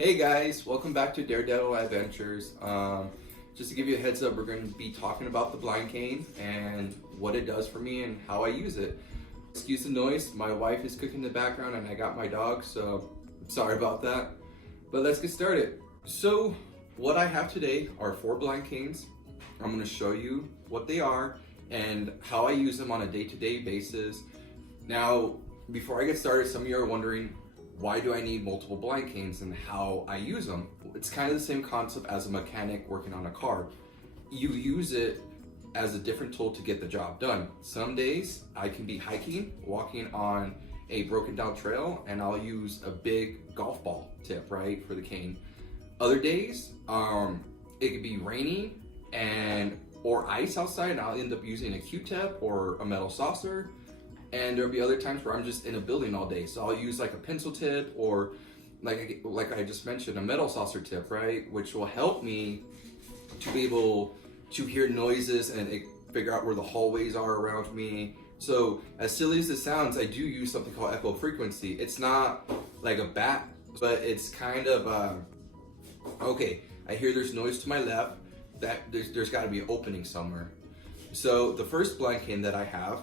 Hey guys, welcome back to Daredevil Adventures. Just to give you a heads up, we're going to be talking about the blind cane and what it does for me and how I use it. Excuse the noise, my wife is cooking in the background and I got my dog, so sorry about that. But let's get started. So what I have today are 4 blind canes. I'm going to show you what they are and how I use them on a day-to-day basis. Now, before I get started, some of you are wondering, why do I need multiple blind canes and how I use them? It's kind of the same concept as a mechanic working on a car. You use it as a different tool to get the job done. Some days I can be hiking, walking on a broken down trail, and I'll use a big golf ball tip, right, for the cane. Other days, it could be raining or ice outside, and I'll end up using a Q-tip or a metal saucer. And there'll be other times where I'm just in a building all day. So I'll use like a pencil tip or like I just mentioned, a metal saucer tip, right? Which will help me to be able to hear noises and figure out where the hallways are around me. So as silly as it sounds, I do use something called echo frequency. It's not like a bat, but it's kind of, okay, I hear there's noise to my left, that there's gotta be an opening somewhere. So the first blind cane that I have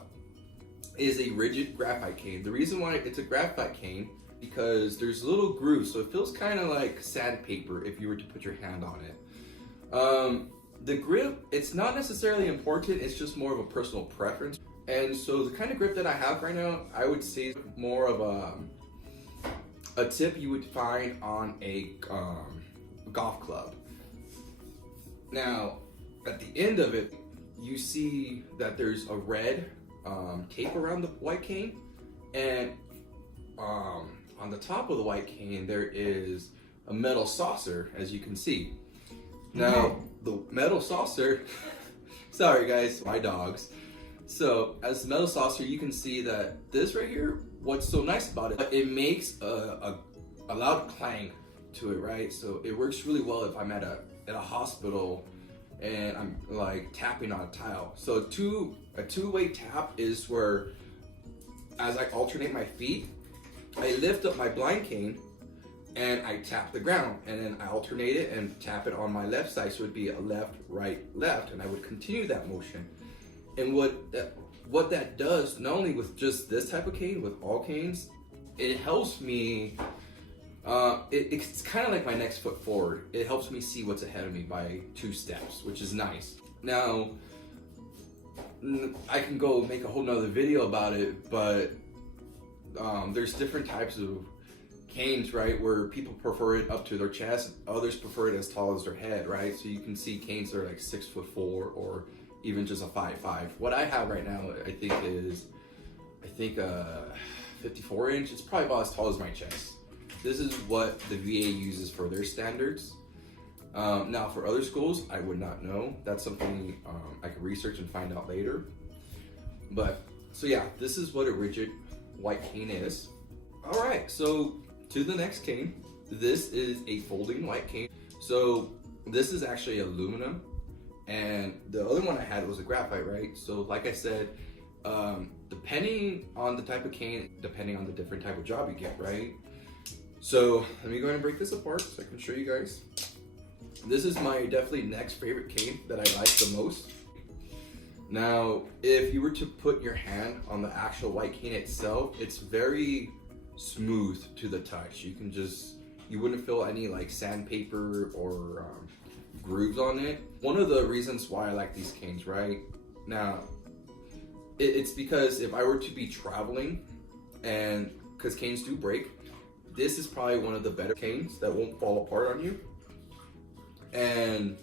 is a rigid graphite cane. The reason why it's a graphite cane, because there's little grooves, so it feels kind of like sandpaper if you were to put your hand on it. The grip, it's not necessarily important, it's just more of a personal preference. And so the kind of grip that I have right now, I would say more of a tip you would find on a golf club. Now, at the end of it, you see that there's a red tape around the white cane, and on the top of the white cane there is a metal saucer, as you can see. Now the metal saucer sorry guys, my dogs. So as the metal saucer, you can see that this right here, what's so nice about it makes a loud clang to it, right? So it works really well if I'm at a hospital and I'm like tapping on a tile. So a two-way tap is where, as I alternate my feet, I lift up my blind cane and I tap the ground, and then I alternate it and tap it on my left side, so it'd be a left, right, left, and I would continue that motion. And what that does, not only with just this type of cane, with all canes, it helps me. It's kind of like my next foot forward. It helps me see what's ahead of me by 2 steps, which is nice. Now, I can go make a whole nother video about it, but there's different types of canes, right, where people prefer it up to their chest, others prefer it as tall as their head, right? So you can see canes that are like 6'4" or even just a 5'5". What I have right now, I think is 54 inch. It's probably about as tall as my chest. This is what the VA uses for their standards. Now for other schools, I would not know. That's something I could research and find out later. But, so yeah, this is what a rigid white cane is. All right, so to the next cane. This is a folding white cane. So this is actually aluminum, and the other one I had was a graphite, right? So like I said, depending on the type of cane, depending on the different type of job you get, right? So let me go ahead and break this apart so I can show you guys. This is my definitely next favorite cane that I like the most. Now, if you were to put your hand on the actual white cane itself, it's very smooth to the touch. You wouldn't feel any like sandpaper or grooves on it. One of the reasons why I like these canes, right? Now, it's because if I were to be traveling, and because canes do break, this is probably one of the better canes that won't fall apart on you. And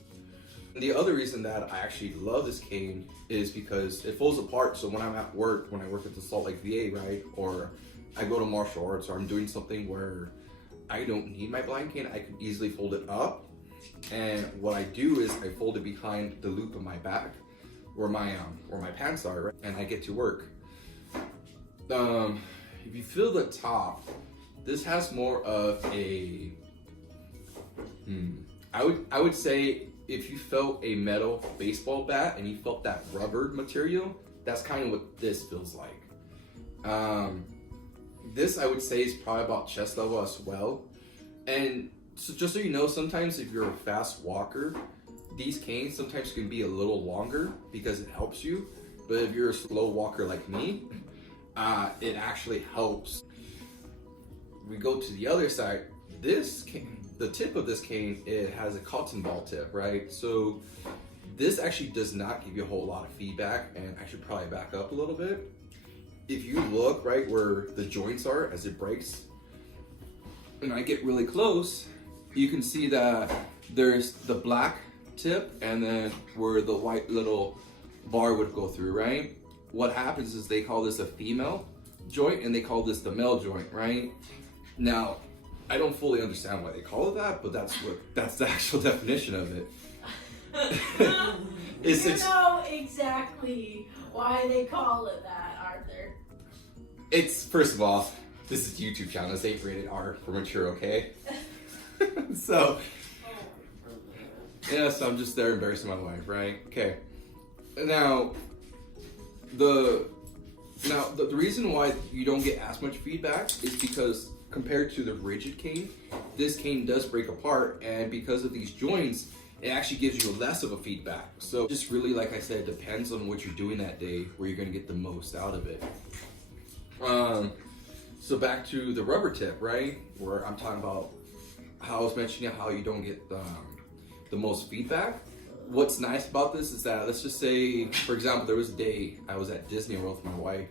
the other reason that I actually love this cane is because it folds apart. So when I'm at work, when I work at the Salt Lake VA, right, or I go to martial arts, or I'm doing something where I don't need my blind cane, I can easily fold it up. And what I do is I fold it behind the loop of my back, where my pants are, right? And I get to work. If you feel the top, this has more of a, I would say if you felt a metal baseball bat and you felt that rubber material, that's kind of what this feels like. This I would say is probably about chest level as well. And So just so you know, sometimes if you're a fast walker, these canes sometimes can be a little longer because it helps you. But if you're a slow walker like me, it actually helps. We go to the other side. This cane, the tip of this cane, it has a cotton ball tip, right? So this actually does not give you a whole lot of feedback, and I should probably back up a little bit. If you look right where the joints are as it breaks, and I get really close, you can see that there's the black tip and then where the white little bar would go through, right? What happens is they call this a female joint and they call this the male joint, right? Now, I don't fully understand why they call it that, but that's the actual definition of it. You know exactly why they call it that, Arthur. It's, first of all, this is a YouTube channel. This ain't rated R for mature, okay? So, yeah, so I'm just there embarrassing my wife, right? Okay. Now, the reason why you don't get as much feedback is because compared to the rigid cane, this cane does break apart, and because of these joints, it actually gives you less of a feedback. So just really, like I said, depends on what you're doing that day where you're gonna get the most out of it. So back to the rubber tip, right? Where I'm talking about how I was mentioning how you don't get the most feedback. What's nice about this is that, let's just say, for example, there was a day I was at Disney World with my wife,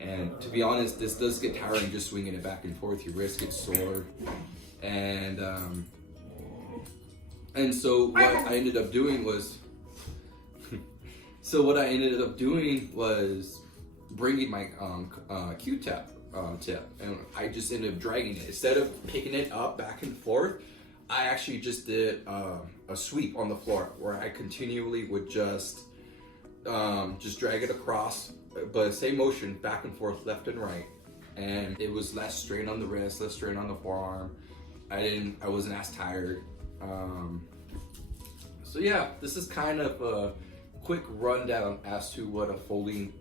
and to be honest, this does get tiring just swinging it back and forth. Your wrist gets sore, and so what I ended up doing was, bringing my Q-tip tip, and I just ended up dragging it instead of picking it up back and forth. I actually just did a sweep on the floor where I continually would just drag it across, but same motion back and forth, left and right, and it was less strain on the wrist, less strain on the forearm. I wasn't as tired. So yeah, this is kind of a quick rundown as to what a folding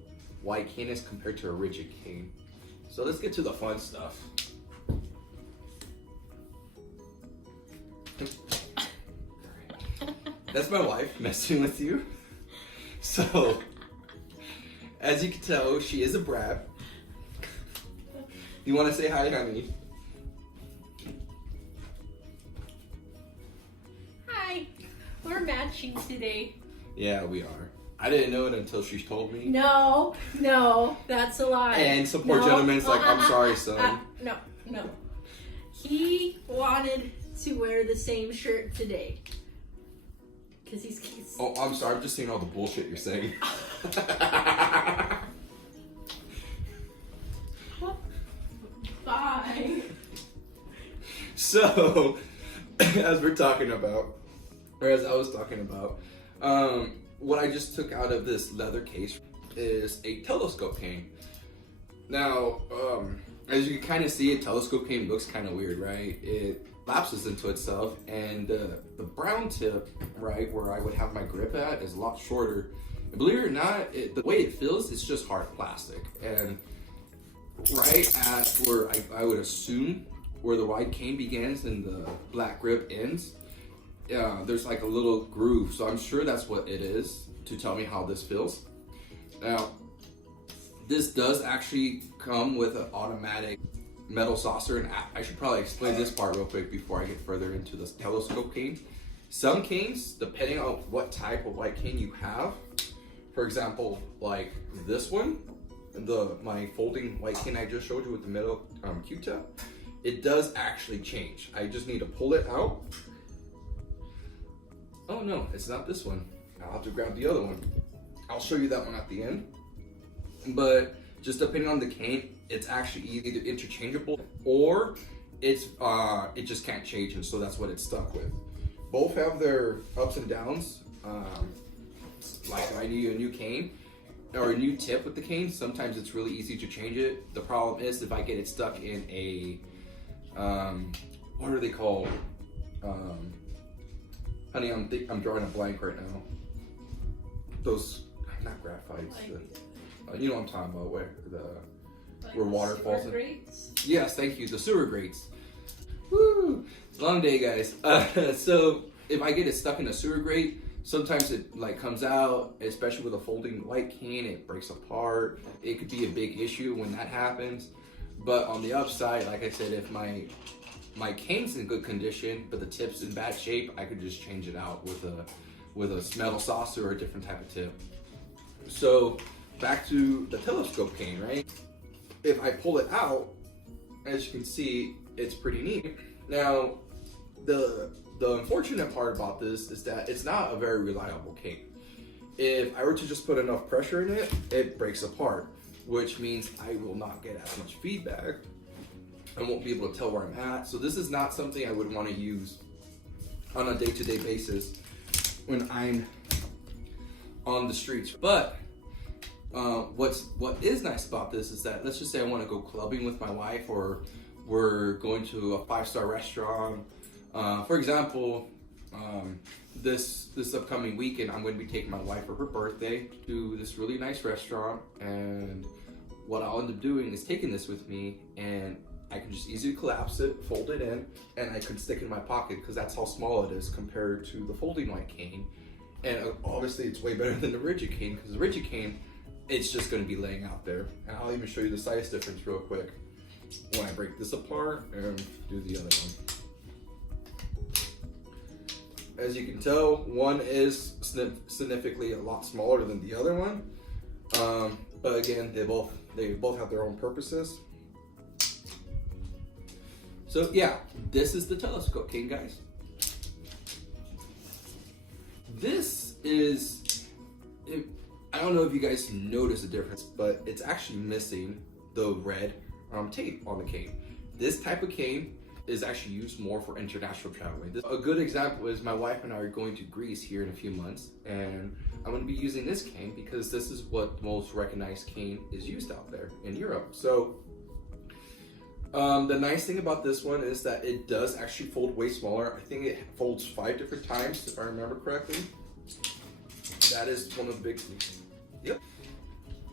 white cane is compared to a rigid cane. So let's get to the fun stuff. That's my wife messing with you. So, as you can tell, she is a brat. You want to say hi, honey? Hi, we're matching today. Yeah, we are. I didn't know it until she told me. No, that's a lie. And some poor gentleman's like, I'm sorry, son. No. He wanted to wear the same shirt today. Because he's Oh, I'm sorry. I'm just seeing all the bullshit you're saying. Bye. So, as we're talking about, or as I was talking about, what I just took out of this leather case is a telescope cane. Now, as you can kind of see, a telescope cane looks kind of weird, right? It lapses into itself, and the brown tip, right, where I would have my grip at, is a lot shorter. And believe it or not, the way it feels, it's just hard plastic. And right at where I would assume where the white cane begins and the black grip ends, there's like a little groove. So I'm sure that's what it is to tell me how this feels. Now, this does actually come with an automatic metal saucer, and I should probably explain this part real quick before I get further into this telescope cane. Some canes, depending on what type of white cane you have, for example, like this one, my folding white cane I just showed you with the metal Q-tip, it does actually change. I just need to pull it out. Oh no, it's not this one. I'll have to grab the other one. I'll show you that one at the end. But just depending on the cane, it's actually either interchangeable or it just can't change, and so that's what it's stuck with. Both have their ups and downs. Like if I need a new cane or a new tip with the cane, sometimes it's really easy to change it. The problem is if I get it stuck in a what are they called? Honey, I'm drawing a blank right now. Those, not graphites. You know what I'm talking about, where water falls in. Grates? Yes, thank you. The sewer grates. Woo! Long day, guys. So if I get it stuck in a sewer grate, sometimes it like comes out, especially with a folding white cane, it breaks apart. It could be a big issue when that happens. But on the upside, like I said, if my cane's in good condition, but the tip's in bad shape, I could just change it out with a metal saucer or a different type of tip. So back to the telescope cane, right? If I pull it out, as you can see, it's pretty neat. Now, the unfortunate part about this is that it's not a very reliable cane. If I were to just put enough pressure in it, it breaks apart, which means I will not get as much feedback. I won't be able to tell where I'm at. So this is not something I would want to use on a day-to-day basis when I'm on the streets. But what is nice about this is that, let's just say I want to go clubbing with my wife, or we're going to a 5-star restaurant. For example, this upcoming weekend, I'm going to be taking my wife for her birthday to this really nice restaurant, and what I'll end up doing is taking this with me, and I can just easily collapse it, fold it in, and I can stick it in my pocket because that's how small it is compared to the folding white cane. And obviously it's way better than the rigid cane, because the rigid cane, it's just going to be laying out there. And I'll even show you the size difference real quick when I break this apart and do the other one. As you can tell, one is significantly a lot smaller than the other one. But again, they both have their own purposes. So yeah, this is the telescope cane, guys. This is, I don't know if you guys notice the difference, but it's actually missing the red tape on the cane. This type of cane is actually used more for international traveling. A good example is my wife and I are going to Greece here in a few months, and I'm going to be using this cane because this is what the most recognized cane is used out there in Europe. So the nice thing about this one is that it does actually fold way smaller. I think it folds 5 different times, if I remember correctly. That is one of the big things. Yep.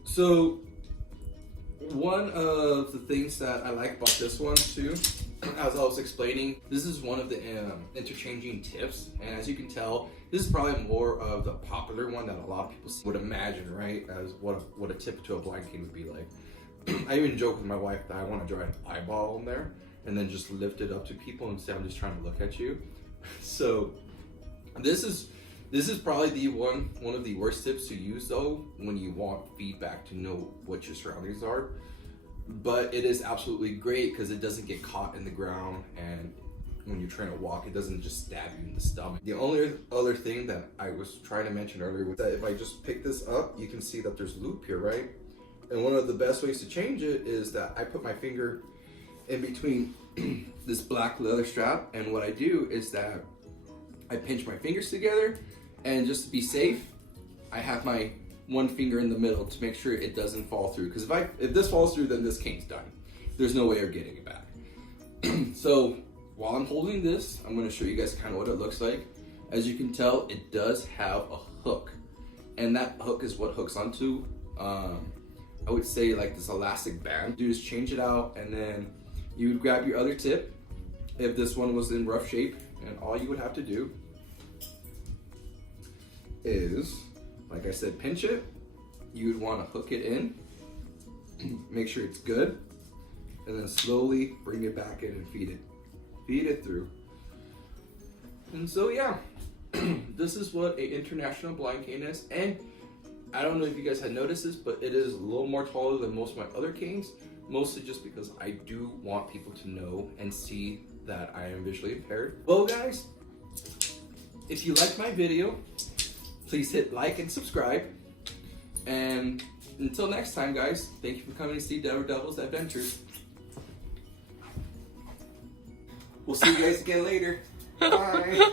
So one of the things that I like about this one too, as I was explaining, this is one of the interchanging tips, and as you can tell, this is probably more of the popular one that a lot of people would imagine, right, as what a tip to a blind cane would be like. I even joke with my wife that I want to draw an eyeball in there and then just lift it up to people and say I'm just trying to look at you. So this is probably the one of the worst tips to use though when you want feedback to know what your surroundings are. But it is absolutely great because it doesn't get caught in the ground, and when you're trying to walk, it doesn't just stab you in the stomach. The only other thing that I was trying to mention earlier was that if I just pick this up, you can see that there's loop here, right? And one of the best ways to change it is that I put my finger in between this black leather strap, and what I do is that I pinch my fingers together, and just to be safe, I have my one finger in the middle to make sure it doesn't fall through. Because if this falls through, then this cane's done. There's no way of getting it back. So while I'm holding this, I'm going to show you guys kind of what it looks like. As you can tell, it does have a hook, and that hook is what hooks onto I would say like this elastic band. Do is change it out, and then you would grab your other tip if this one was in rough shape, and all you would have to do is, like I said, pinch it. You would want to hook it in, make sure it's good, and then slowly bring it back in and feed it through. And so yeah, this is what a international blind cane is. And I don't know if you guys had noticed this, but it is a little more taller than most of my other canes, mostly just because I do want people to know and see that I am visually impaired. Well guys, if you liked my video, please hit like and subscribe. And until next time guys, thank you for coming to see Daredevil's Adventures. We'll see you guys again later. Bye.